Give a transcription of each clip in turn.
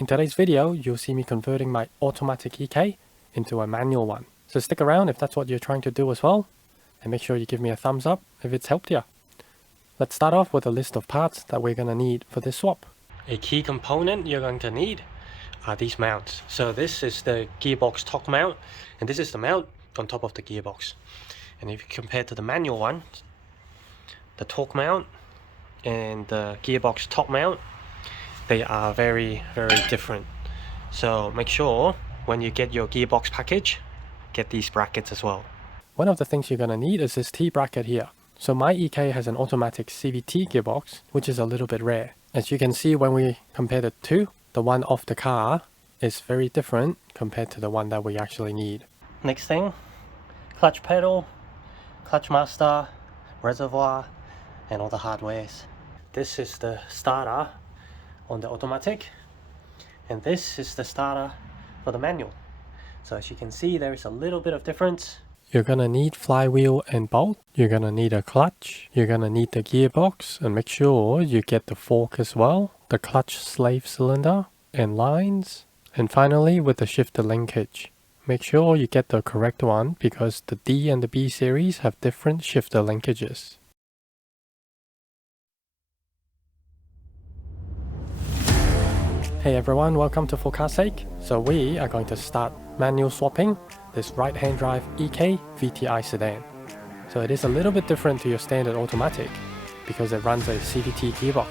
In today's video, you'll see me converting my automatic EK into a manual one. So stick around if that's what you're trying to do as well, and make sure you give me a thumbs up if it's helped you. Let's start off with a list of parts that we're going to need for this swap. A key component you're going to need are these mounts. So this is the gearbox top mount, and this is the mount on top of the gearbox. And if you compare to the manual one, the torque mount and the gearbox top mount, they are very different. So make sure when you get your gearbox package, get these brackets as well. One of the things you're going to need is this T bracket here. So my EK has an automatic CVT gearbox, which is a little bit rare. As you can see when we compare the two, the one off the car is very different compared to the one that we actually need. Next thing, clutch pedal, clutch master, reservoir, and all the hardwares. This is the starter on the automatic, and this is the starter for the manual. So as you can see, there is a little bit of difference. You're gonna need flywheel and bolt. You're gonna need a clutch. You're gonna need the gearbox, and make sure you get the fork as well, the clutch slave cylinder and lines, and finally with the shifter linkage. Make sure you get the correct one because the D and the B series have different shifter linkages. Hey everyone, welcome to For Car's Sake. So we are going to start manual swapping this right-hand drive EK VTi sedan. So it is a little bit different to your standard automatic because it runs a CVT gearbox.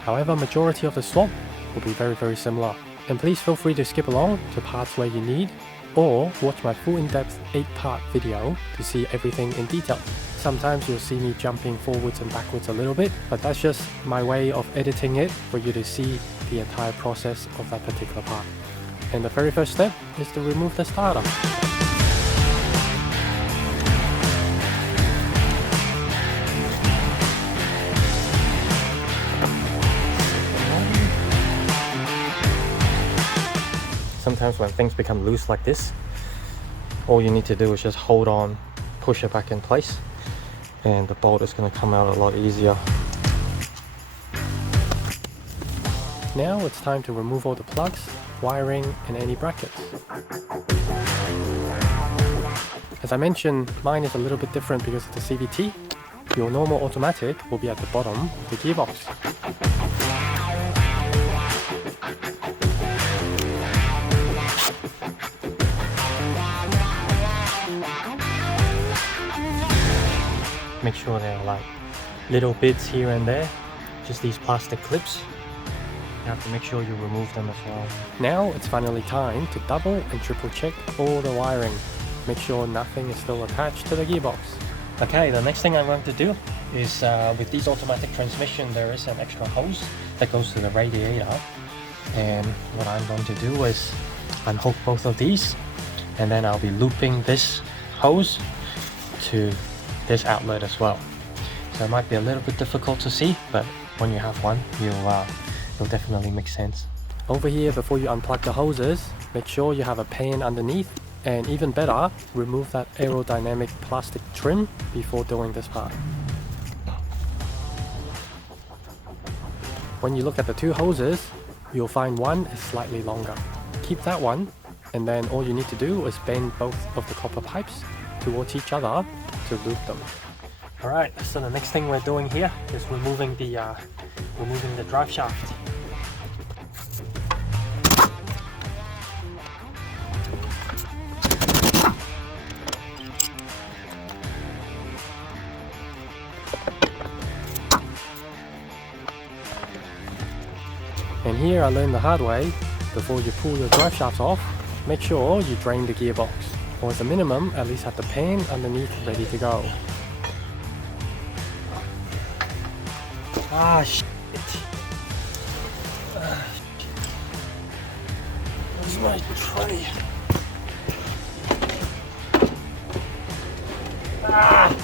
However, majority of the swap will be very similar. And please feel free to skip along to parts where you need, or watch my full in-depth 8-part video to see everything in detail. Sometimes you'll see me jumping forwards and backwards a little bit, but that's just my way of editing it for you to see the entire process of that particular part. And the very first step is to remove the starter. Sometimes when things become loose like this, all you need to do is just hold on, push it back in place, and the bolt is going to come out a lot easier. Now it's time to remove all the plugs, wiring, and any brackets. As I mentioned, mine is a little bit different because of the CVT. Your normal automatic will be at the bottom of the gearbox. Make sure there are like little bits here and there, just these plastic clips. You have to make sure you remove them as well. Now it's finally time to double and triple check all the wiring. Make sure nothing is still attached to the gearbox. Okay, the next thing I'm going to do is with these automatic transmission, there is an extra hose that goes to the radiator. And what I'm going to do is unhook both of these, and then I'll be looping this hose to this outlet as well. So it might be a little bit difficult to see, but when you have one, it'll definitely make sense. Over here, before you unplug the hoses, make sure you have a pan underneath, and even better, remove that aerodynamic plastic trim before doing this part. When you look at the two hoses, you'll find one is slightly longer. Keep that one, and then all you need to do is bend both of the copper pipes towards each other to loop them. Alright, so the next thing we're doing here is removing the drive shaft. And here I learned the hard way, before you pull your drive shafts off, make sure you drain the gearbox. Or at the minimum, at least have the pan underneath ready to go. Ah, shit. Where's my tray? Ah!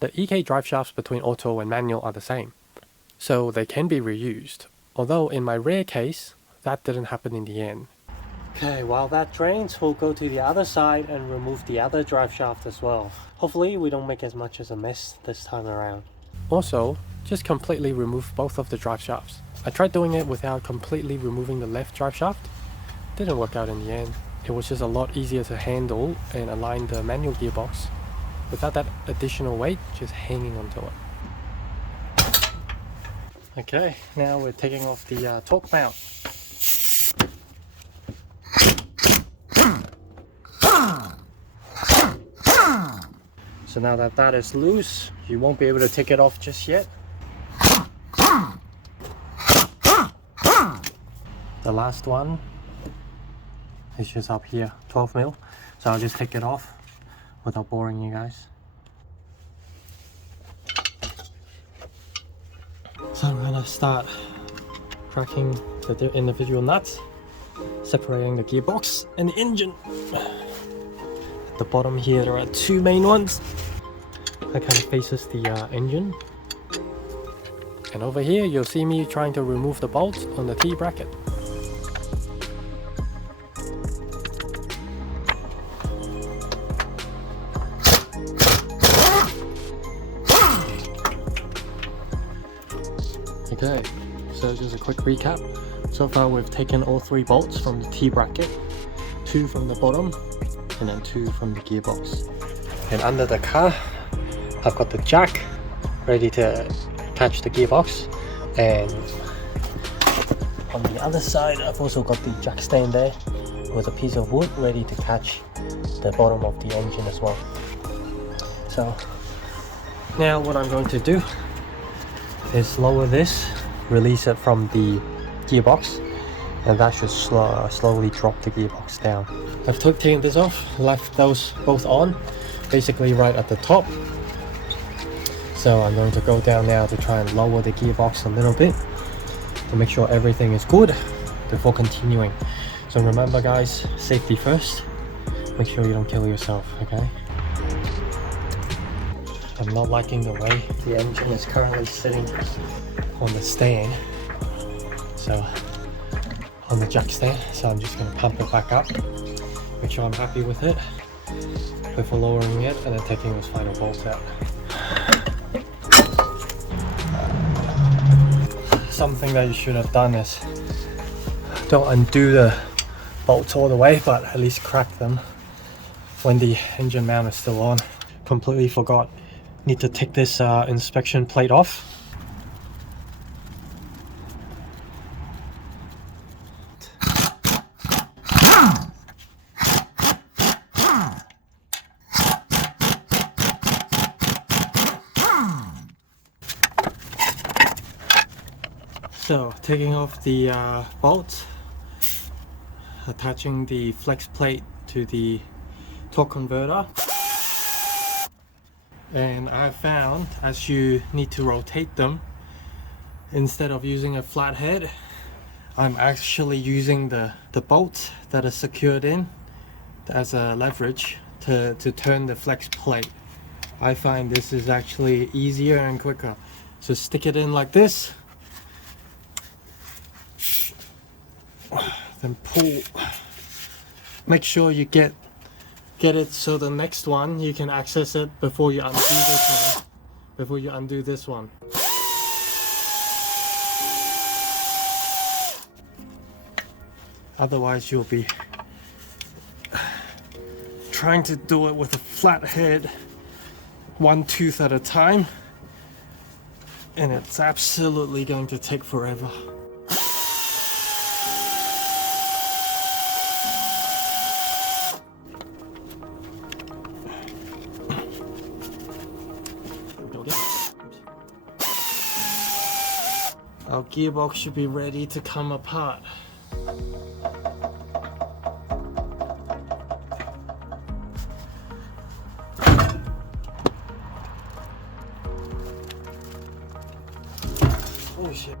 The EK drive shafts between auto and manual are the same, so they can be reused, although in my rare case, that didn't happen in the end. Okay, while that drains, we'll go to the other side and remove the other drive shaft as well. Hopefully we don't make as much as a mess this time around. Also, just completely remove both of the drive shafts. I tried doing it without completely removing the left drive shaft. Didn't work out in the end. It was just a lot easier to handle and align the manual gearbox without that additional weight just hanging onto it. Okay, now we're taking off the torque mount. So now that that is loose, you won't be able to take it off just yet. The last one is just up here, 12 mil. So I'll just take it off without boring you guys. So I'm gonna start cracking the individual nuts, separating the gearbox and the engine. At the bottom here there are two main ones. That kind of faces the engine. And over here you'll see me trying to remove the bolt on the T-bracket. Okay, so just a quick recap. So far we've taken all three bolts from the T-bracket, two from the bottom, and then two from the gearbox. And under the car, I've got the jack ready to attach the gearbox, and on the other side I've also got the jack stand there with a piece of wood ready to catch the bottom of the engine as well. So now what I'm going to do is lower this, release it from the gearbox, and that should slowly drop the gearbox down. I've taken this off, left those both on, basically right at the top. So I'm going to go down now to try and lower the gearbox a little bit to make sure everything is good before continuing. So remember guys, safety first. Make sure you don't kill yourself, okay? I'm not liking the way the engine is currently sitting on the stand, so on the jack stand, so I'm just going to pump it back up, make sure I'm happy with it before lowering it and then taking those final bolts out. Something that you should have done is don't undo the bolts all the way, but at least crack them when the engine mount is still on. Completely forgot. Need to take this inspection plate off. So taking off the bolts, attaching the flex plate to the torque converter. And I've found as you need to rotate them, instead of using a flat head, I'm actually using the bolts that are secured in as a leverage to turn the flex plate. I find this is actually easier and quicker. So stick it in like this, then pull. Make sure you get it so the next one you can access it before you undo this one. Before you undo this one. Otherwise you'll be trying to do it with a flat head, one tooth at a time, and it's absolutely going to take forever. Our gearbox should be ready to come apart. Oh shit.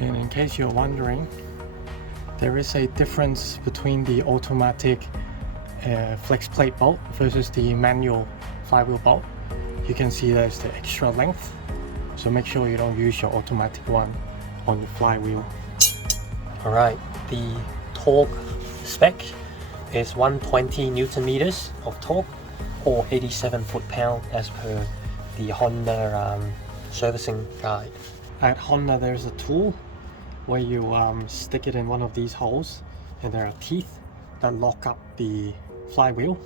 And in case you're wondering, there is a difference between the automatic flex plate bolt versus the manual flywheel bolt. You can see there's the extra length, so make sure you don't use your automatic one on your flywheel. Alright, the torque spec is 120 Newton meters of torque or 87 foot-pound as per the Honda servicing guide. At Honda there's a tool where you stick it in one of these holes, and there are teeth that lock up the flywheel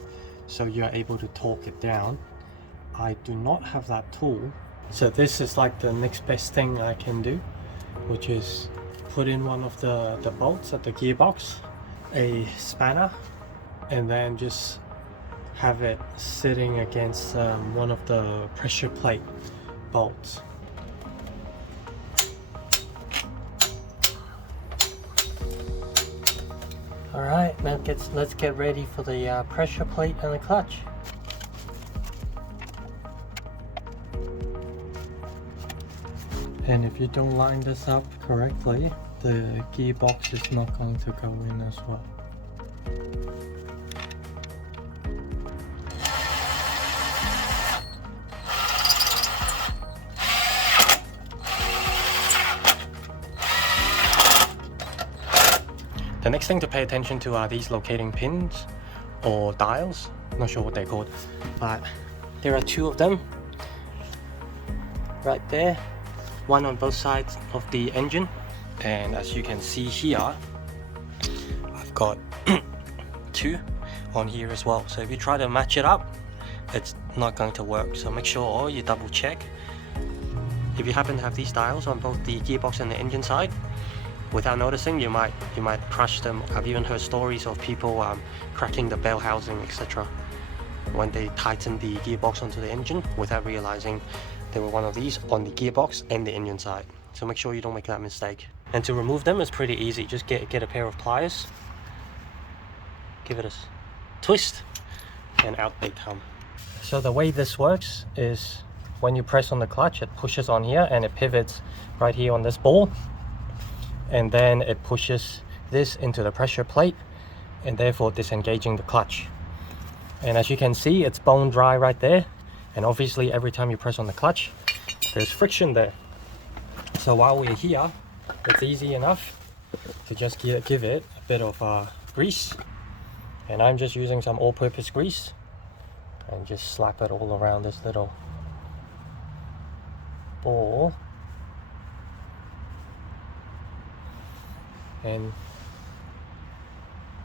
so you're able to torque it down. I do not have that tool, so this is like the next best thing I can do, which is put in one of the bolts at the gearbox, a spanner, and then just have it sitting against one of the pressure plate bolts. Alright, now let's get ready for the pressure plate and the clutch. And if you don't line this up correctly, the gearbox is not going to go in as well. The next thing to pay attention to are these locating pins or dials. Not sure what they're called, but there are two of them right there, one on both sides of the engine. And as you can see here, I've got two on here as well. So if you try to match it up, it's not going to work. So make sure you double check. If you happen to have these dials on both the gearbox and the engine side, without noticing, you might crush them. I've even heard stories of people cracking the bell housing, etc. when they tighten the gearbox onto the engine without realizing there were one of these on the gearbox and the engine side. So make sure you don't make that mistake. And to remove them is pretty easy. Just get a pair of pliers, give it a twist, and out they come. So the way this works is when you press on the clutch, it pushes on here and it pivots right here on this ball, and then it pushes this into the pressure plate and therefore disengaging the clutch. And as you can see, it's bone dry right there, and obviously every time you press on the clutch there's friction there. So while we're here, it's easy enough to just give it a bit of grease, and I'm just using some all-purpose grease, and just slap it all around this little ball. And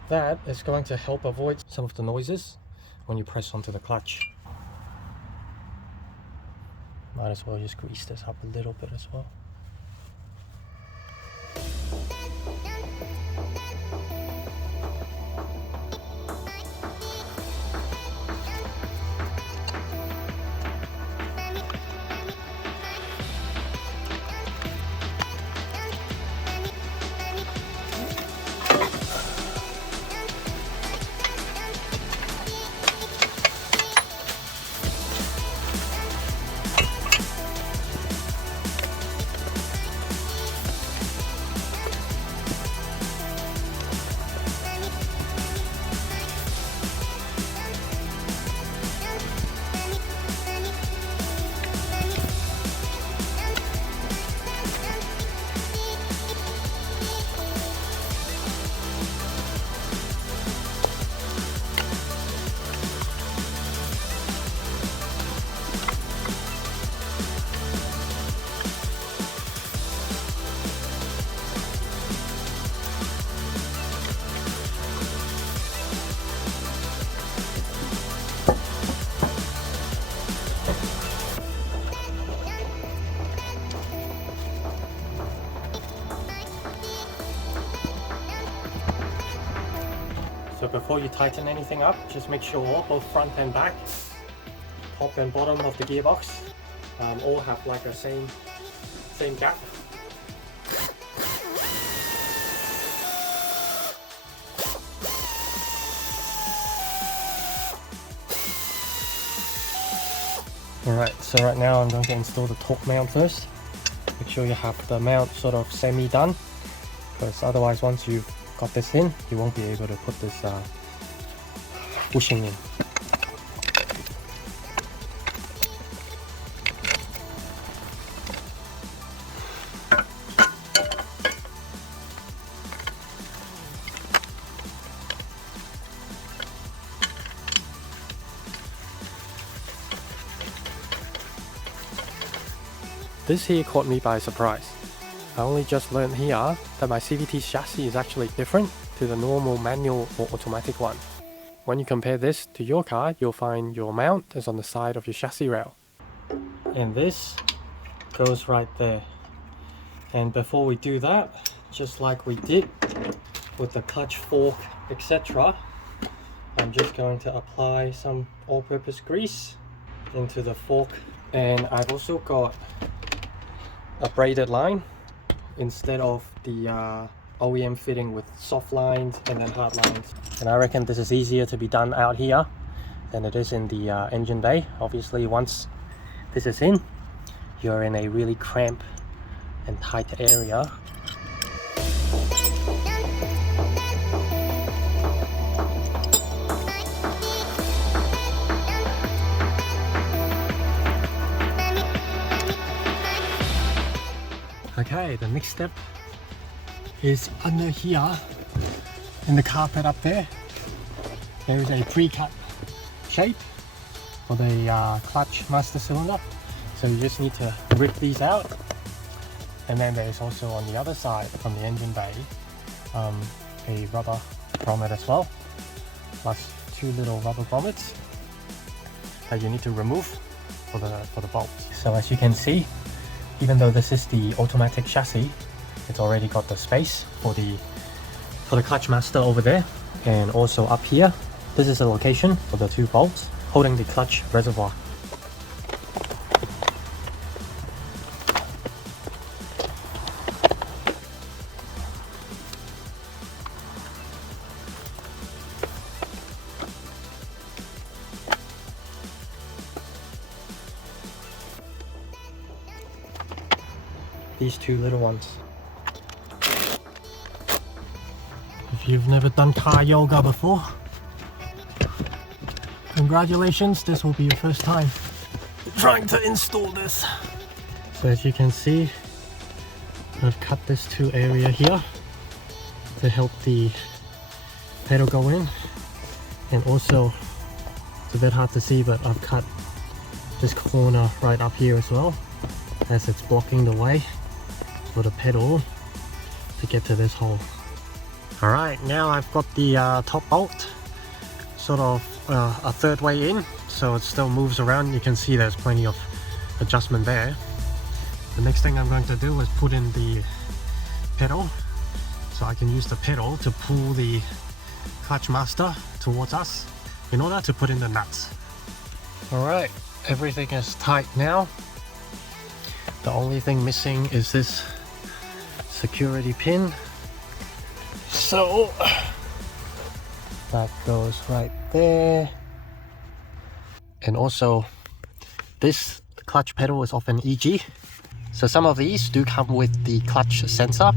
that is going to help avoid some of the noises when you press onto the clutch. Might as well just grease this up a little bit as well. So before you tighten anything up, just make sure both front and back, top and bottom of the gearbox, all have like a same gap. Alright, so right now I'm going to install the torque mount first. Make sure you have the mount sort of semi done, because otherwise once you've got this in, you won't be able to put this bushing in. This here caught me by surprise. I only just learned here that my CVT chassis is actually different to the normal manual or automatic one. When you compare this to your car, you'll find your mount is on the side of your chassis rail. And this goes right there. And before we do that, just like we did with the clutch fork, etc., I'm just going to apply some all-purpose grease into the fork. And I've also got a braided line instead of the OEM fitting with soft lines and then hard lines. And I reckon this is easier to be done out here than it is in the engine bay. Obviously once this is in, you're in a really cramped and tight area. Okay, the next step is under here in the carpet up there. There is a pre-cut shape for the clutch master cylinder. So you just need to rip these out. And then there's also on the other side from the engine bay a rubber grommet as well, plus two little rubber grommets that you need to remove for the bolts. So as you can see, even though this is the automatic chassis, it's already got the space for the clutch master over there. And also up here, this is the location for the two bolts holding the clutch reservoir. These two little ones. If you've never done car yoga before, congratulations, this will be your first time trying to install this. So as you can see, I've cut this two area here to help the pedal go in, and also it's a bit hard to see, but I've cut this corner right up here as well, as it's blocking the way for the pedal to get to this hole. Alright, now I've got the top bolt sort of a third way in, so it still moves around. You can see there's plenty of adjustment there. The next thing I'm going to do is put in the pedal, so I can use the pedal to pull the clutch master towards us in order to put in the nuts. Alright, everything is tight now. The only thing missing is this security pin. So that goes right there. And also this clutch pedal is of an EG. So some of these do come with the clutch sensor,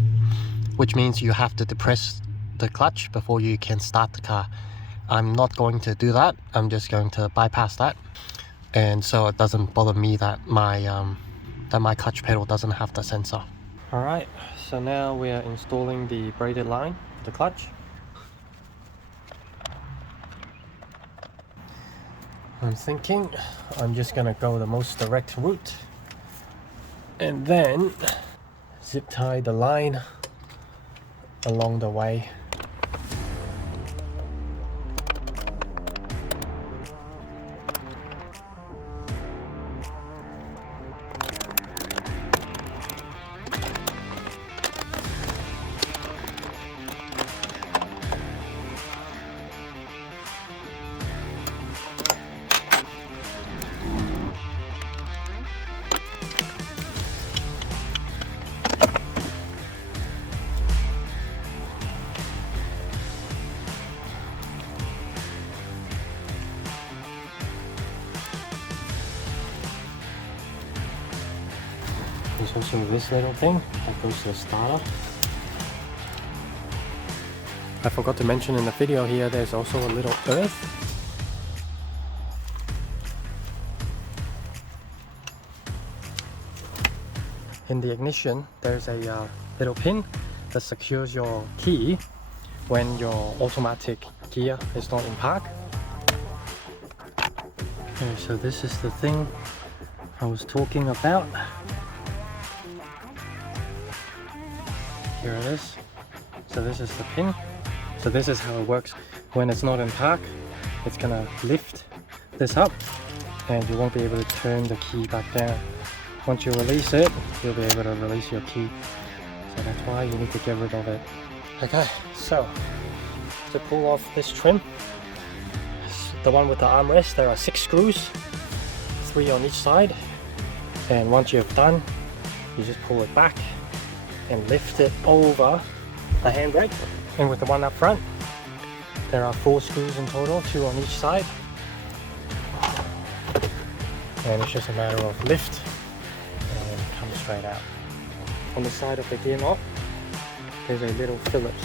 which means you have to depress the clutch before you can start the car. I'm not going to do that. I'm just going to bypass that. And so it doesn't bother me that my clutch pedal doesn't have the sensor. Alright, so now we are installing the braided line for the clutch. I'm thinking I'm just gonna go the most direct route and then zip tie the line along the way. There's also this little thing that goes to the starter. I forgot to mention in the video here, there's also a little earth. In the ignition, there's a little pin that secures your key when your automatic gear is not in park. Okay, so this is the thing I was talking about. Here it is. So this is the pin. So this is how it works. When it's not in park, it's gonna lift this up and you won't be able to turn the key back down. Once you release it, you'll be able to release your key. So that's why you need to get rid of it. Okay, so to pull off this trim, the one with the armrest, there are 6 screws, 3 on each side. And once you've done, you just pull it back and lift it over the handbrake. And with the one up front, there are 4 screws in total, 2 on each side. And it's just a matter of lift and come straight out. On the side of the gear knob, there's a little Phillips.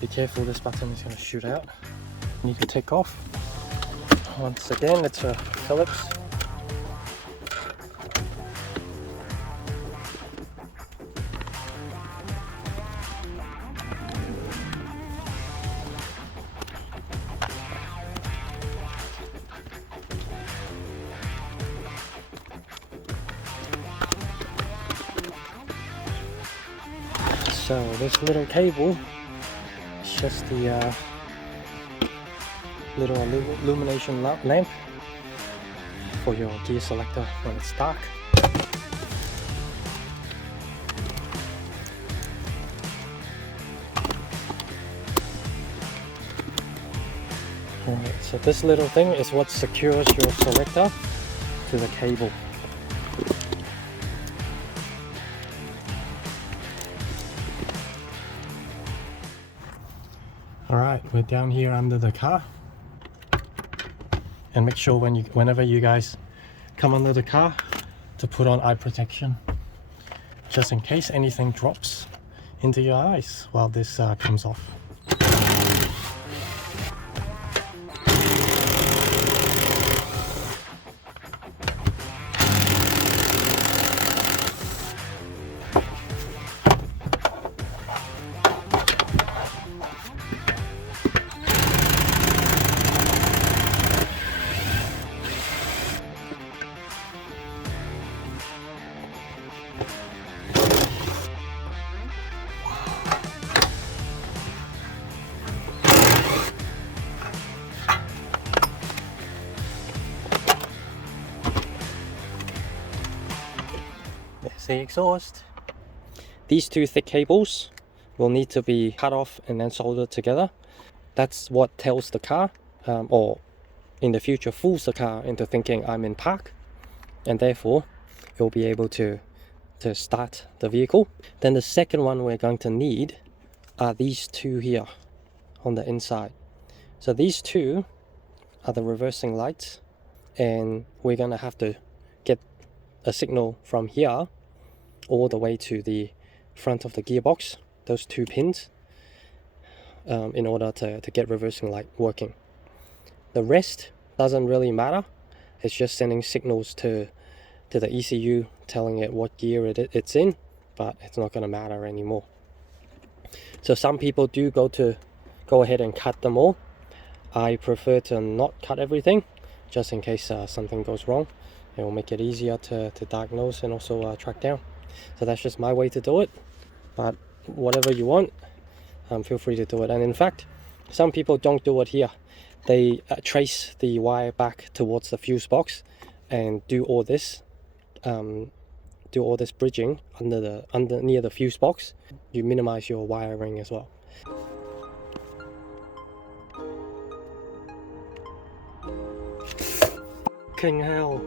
Be careful, this button is going to shoot out. You need to take off. Once again, it's a Phillips. So this little cable is just the little illumination lamp for your gear selector when it's dark. Alright, so this little thing is what secures your selector to the cable. Alright, we're down here under the car. And make sure whenever you guys come under the car to put on eye protection, just in case anything drops into your eyes while this comes off. There's the exhaust. These 2 thick cables will need to be cut off and then soldered together. That's what tells the car, or in the future fools the car into thinking I'm in park, and therefore it will be able to start the vehicle. Then the second one we're going to need are these 2 here on the inside. So these 2 are the reversing lights, and we're gonna have to get a signal from here all the way to the front of the gearbox, those 2 pins, in order to get reversing light working. The rest doesn't really matter. It's just sending signals to the ECU telling it what gear it's in, but it's not going to matter anymore. So some people do go ahead and cut them all. I prefer to not cut everything, just in case something goes wrong. It will make it easier to diagnose and also track down. So that's just my way to do it, but whatever you want, feel free to do it. And in fact, some people don't do it here. They trace the wire back towards the fuse box and do all this bridging near the fuse box. You minimize your wiring as well. Fucking hell.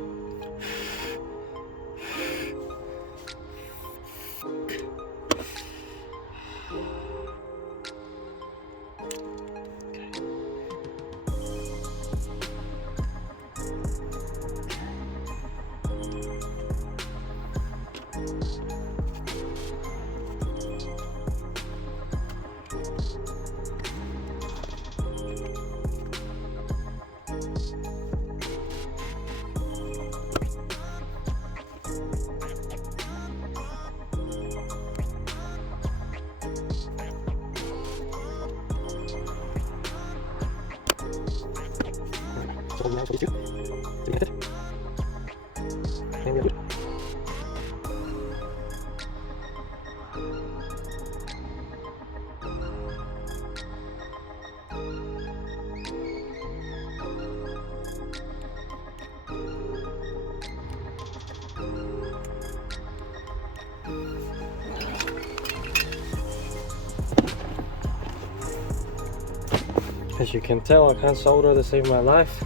As you can tell, I can't solder to save my life,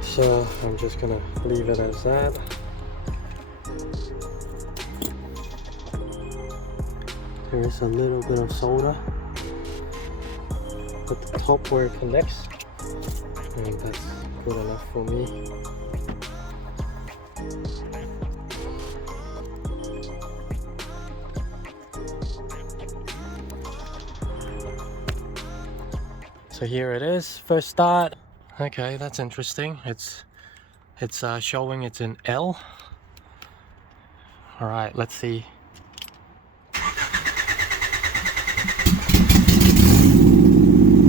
so I'm just gonna leave it as that. There is a little bit of solder at the top where it connects, and that's good enough for me. So here it is, first start. Okay, that's interesting. It's showing it's in L. All right, let's see.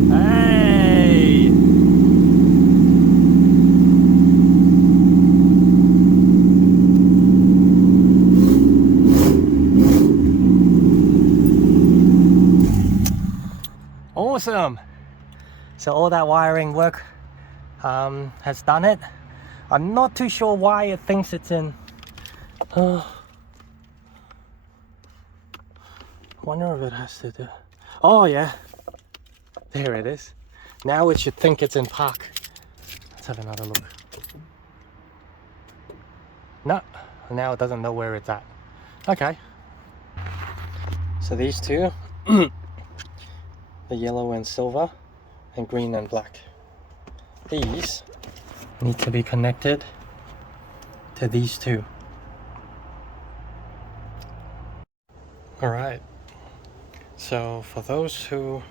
Hey! Awesome. So all that wiring work has done it. I'm not too sure why it thinks it's in. Wonder if it has to do. Oh yeah, there it is. Now it should think it's in park. Let's have another look. No, now it doesn't know where it's at. Okay. So these two, the yellow and silver, and green and black. These need to be connected to these two. Alright, so for those who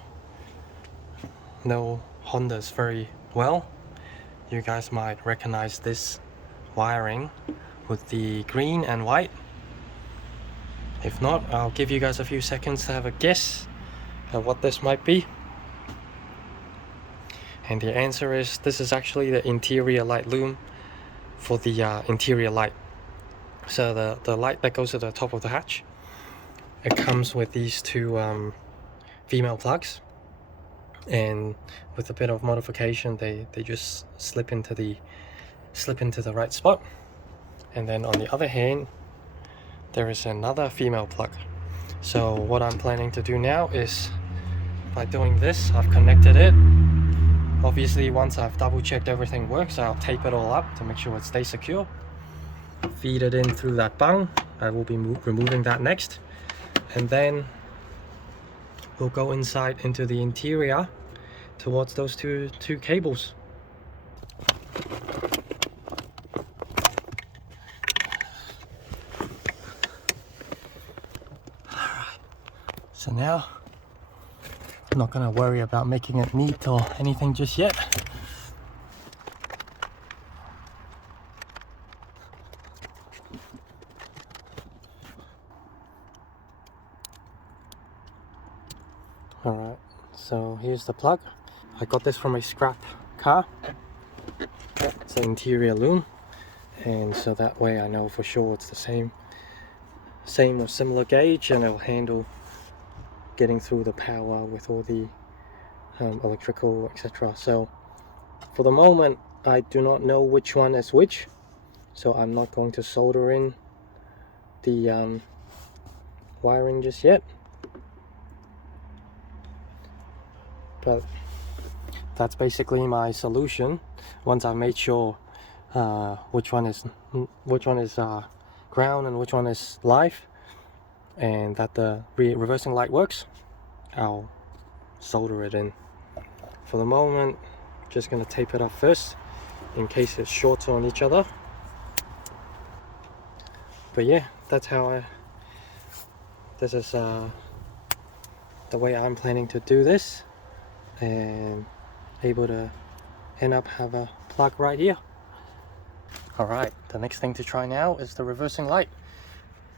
know Hondas very well, you guys might recognize this wiring with the green and white. If not, I'll give you guys a few seconds to have a guess at what this might be. And the answer is, this is actually the interior light loom for the interior light. So the light that goes to the top of the hatch, it comes with these two female plugs, and with a bit of modification they just slip into the right spot. And then on the other hand, there is another female plug. So what I'm planning to do now is, by doing this, I've connected it. Obviously, once I've double checked everything works, I'll tape it all up to make sure it stays secure. Feed it in through that bung. I will be removing that next. And then we'll go inside into the interior towards those two cables. Alright, so now I'm not gonna worry about making it neat or anything just yet. Alright, so here's the plug. I got this from a scrap car. It's an interior loom, and so that way I know for sure it's the same or similar gauge, and it'll handle getting through the power with all the electrical, etc. So for the moment I do not know which one is which, so I'm not going to solder in the wiring just yet, but that's basically my solution. Once I've made sure which one is ground and which one is live, and that the reversing light works, I'll solder it in. For the moment, just going to tape it up first in case it's short on each other. But yeah, that's how this is the way I'm planning to do this, and able to end up have a plug right here. Alright, the next thing to try now is the reversing light.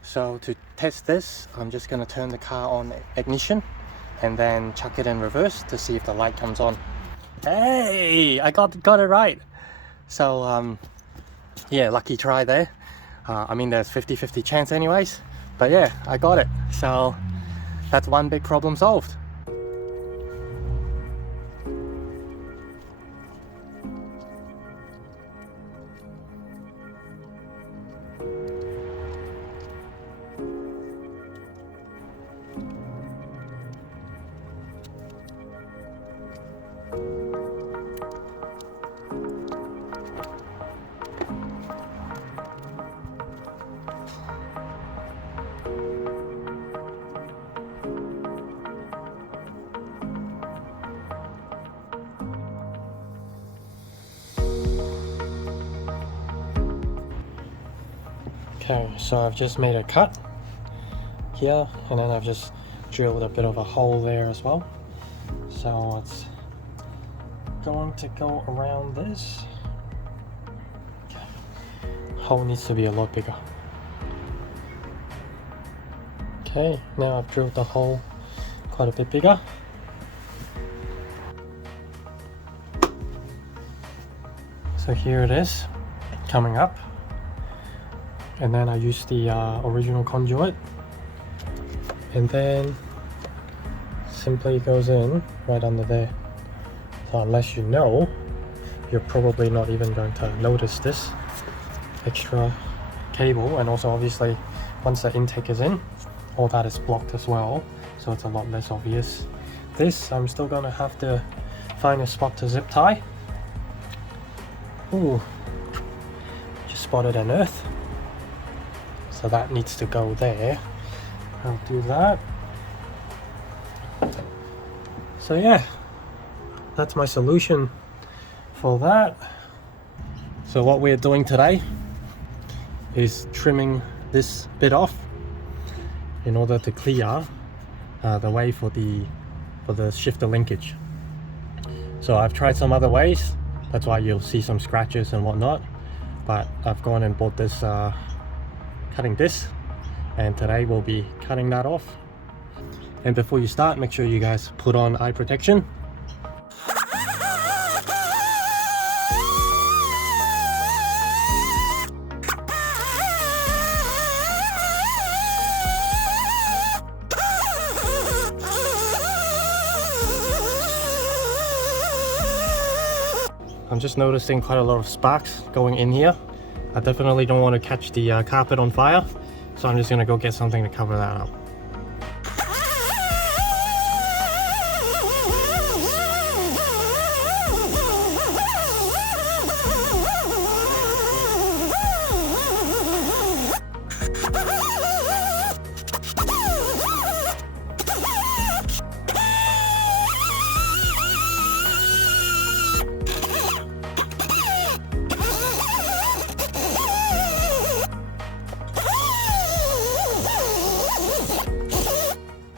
So to test this, I'm just going to turn the car on ignition and then chuck it in reverse to see if the light comes on. Hey, I got it right. So yeah, lucky try there. I mean, there's 50-50 chance anyways, but yeah, I got it. So that's one big problem solved. Okay, so I've just made a cut here, and then I've just drilled a bit of a hole there as well. So it's going to go around this. Hole needs to be a lot bigger. Okay, now I've drilled the hole quite a bit bigger. So here it is, coming up. And then I use the original conduit, and then simply goes in right under there. So unless you know, you're probably not even going to notice this extra cable. And also obviously once the intake is in, all that is blocked as well, so it's a lot less obvious. This I'm still gonna have to find a spot to zip tie. Ooh, just spotted an earth. So that needs to go there. I'll do that. So yeah, that's my solution for that. So what we're doing today is trimming this bit off in order to clear the way for the shifter linkage. So I've tried some other ways, that's why you'll see some scratches and whatnot, but I've gone and bought this cutting this, and today we'll be cutting that off. And before you start, make sure you guys put on eye protection. I'm just noticing quite a lot of sparks going in here. I definitely don't want to catch the carpet on fire, so I'm just going to go get something to cover that up.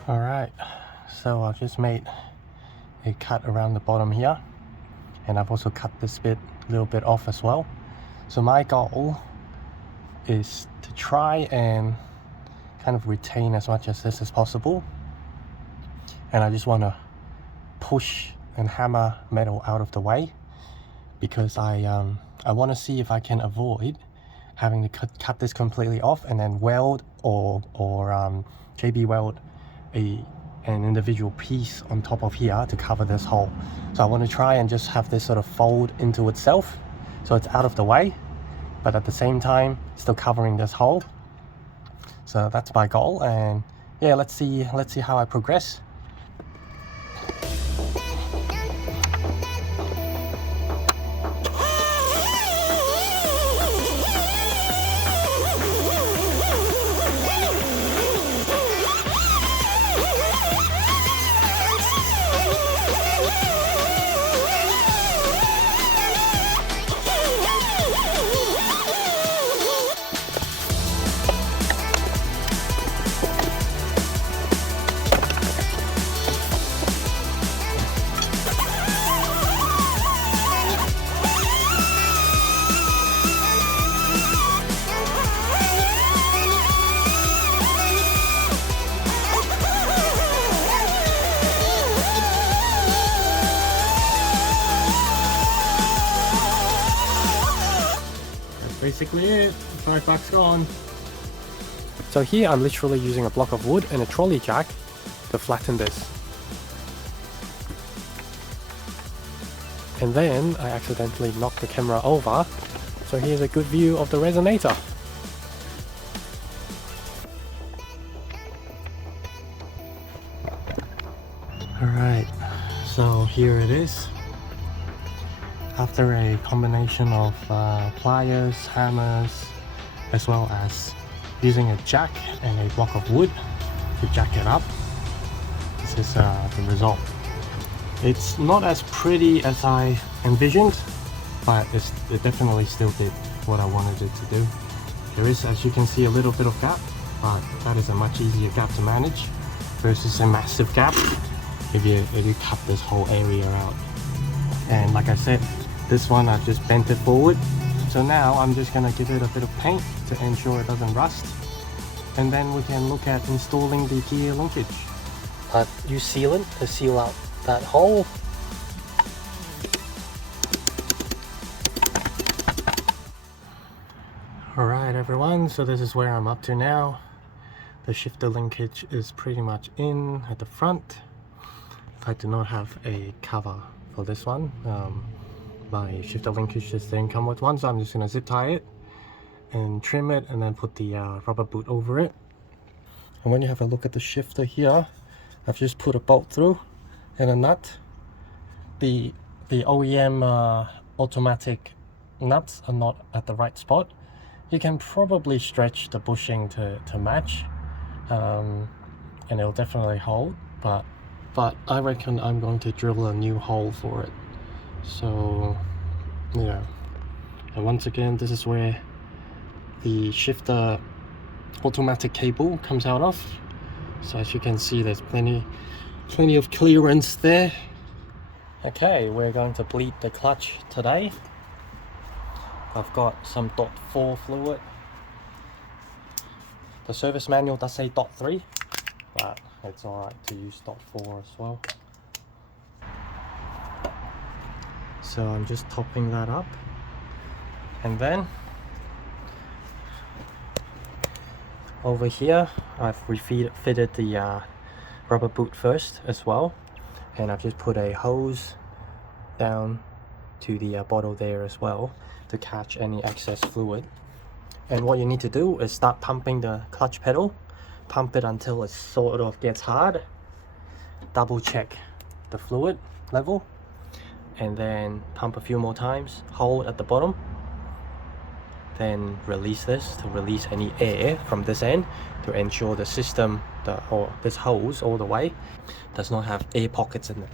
Alright, so I've just made a cut around the bottom here, and I've also cut this bit a little bit off as well. So my goal is to try and kind of retain as much of this as possible, and I just want to push and hammer metal out of the way, because I want to see if I can avoid having to cut this completely off and then weld or JB weld an individual piece on top of here to cover this hole. So I want to try and just have this sort of fold into itself, so it's out of the way, but at the same time still covering this hole. So that's my goal, and yeah, let's see how I progress. basically it. $5 gone. So here I'm literally using a block of wood and a trolley jack to flatten this. And then I accidentally knocked the camera over, so here's a good view of the resonator. Alright, so here it is. After a combination of pliers, hammers, as well as using a jack and a block of wood to jack it up, this is the result. It's not as pretty as I envisioned, but it definitely still did what I wanted it to do. There is, as you can see, a little bit of gap, but that is a much easier gap to manage versus a massive gap if you cut this whole area out. And like I said, this one I just bent it forward. So now I'm just gonna give it a bit of paint to ensure it doesn't rust. And then we can look at installing the gear linkage. Use sealant to seal out that hole. Alright everyone, so this is where I'm up to now. The shifter linkage is pretty much in at the front. I do not have a cover for this one. My shifter linkage just didn't come with one, so I'm just going to zip tie it and trim it and then put the rubber boot over it. And when you have a look at the shifter here, I've just put a bolt through and a nut. The OEM automatic nuts are not at the right spot. You can probably stretch the bushing to match, and it'll definitely hold, but I reckon I'm going to drill a new hole for it. So yeah, and once again, this is where the shifter automatic cable comes out of. So as you can see, there's plenty of clearance there. Okay, we're going to bleed the clutch today. I've got some .4 fluid. The service manual does say .3, but it's alright to use .4 as well. So I'm just topping that up, and then over here I've refitted the rubber boot first as well, and I've just put a hose down to the bottle there as well to catch any excess fluid. And what you need to do is start pumping the clutch pedal, pump it until it sort of gets hard, double check the fluid level, and then pump a few more times, hold at the bottom, then release this to release any air from this end to ensure the system, or this hose all the way, does not have air pockets in it.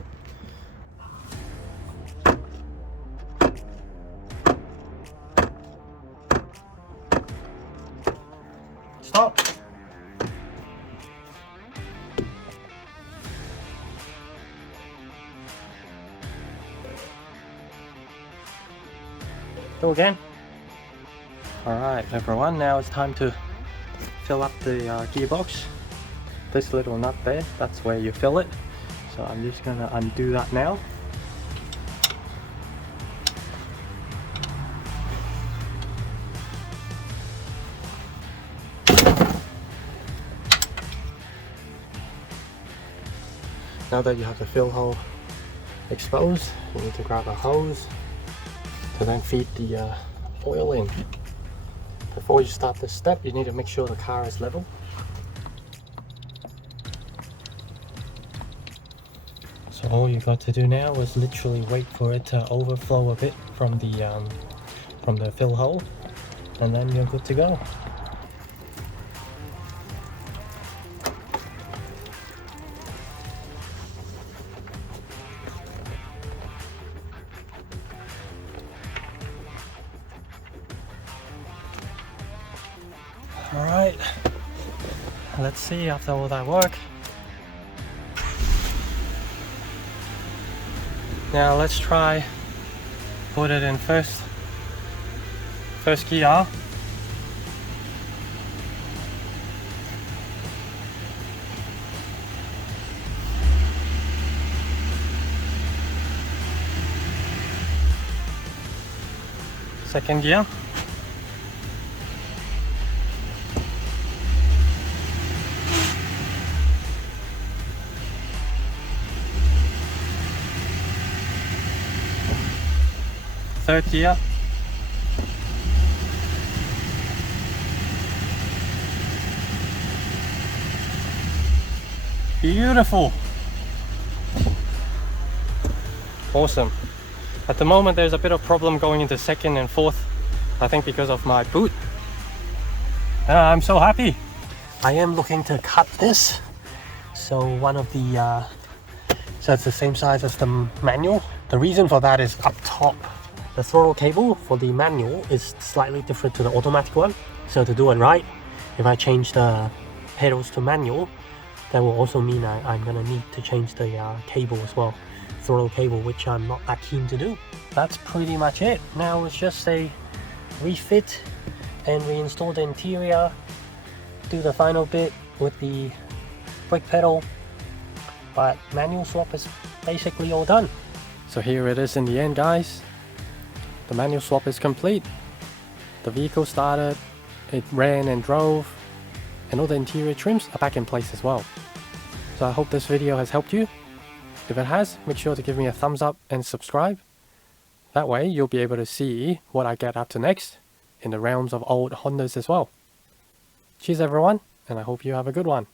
Stop! Go again. Alright everyone, now it's time to fill up the gearbox. This little nut there, that's where you fill it. So I'm just gonna undo that now. Now that you have the fill hole exposed, you need to grab a hose to then feed the oil in. Before you start this step, you need to make sure the car is level. So all you got to do now is literally wait for it to overflow a bit from the fill hole, and then you're good to go. Alright, let's see after all that work. Now let's try put it in first gear. Second gear. third gear. Beautiful. Awesome. At the moment there's a bit of problem going into second and fourth, I think because of my boot. I'm so happy. I am looking to cut this. So one of the, so it's the same size as the manual. The reason for that is up top, the throttle cable for the manual is slightly different to the automatic one. So to do it right, if I change the pedals to manual, that will also mean I'm gonna need to change the cable as well, throttle cable, which I'm not that keen to do. That's pretty much it. Now it's just a refit and reinstall the interior, do the final bit with the brake pedal, but manual swap is basically all done. So here it is in the end, guys. The manual swap is complete. The vehicle started, it ran and drove, and all the interior trims are back in place as well. So I hope this video has helped you. If it has, make sure to give me a thumbs up and subscribe. That way you'll be able to see what I get up to next in the realms of old Hondas as well. Cheers everyone, and I hope you have a good one.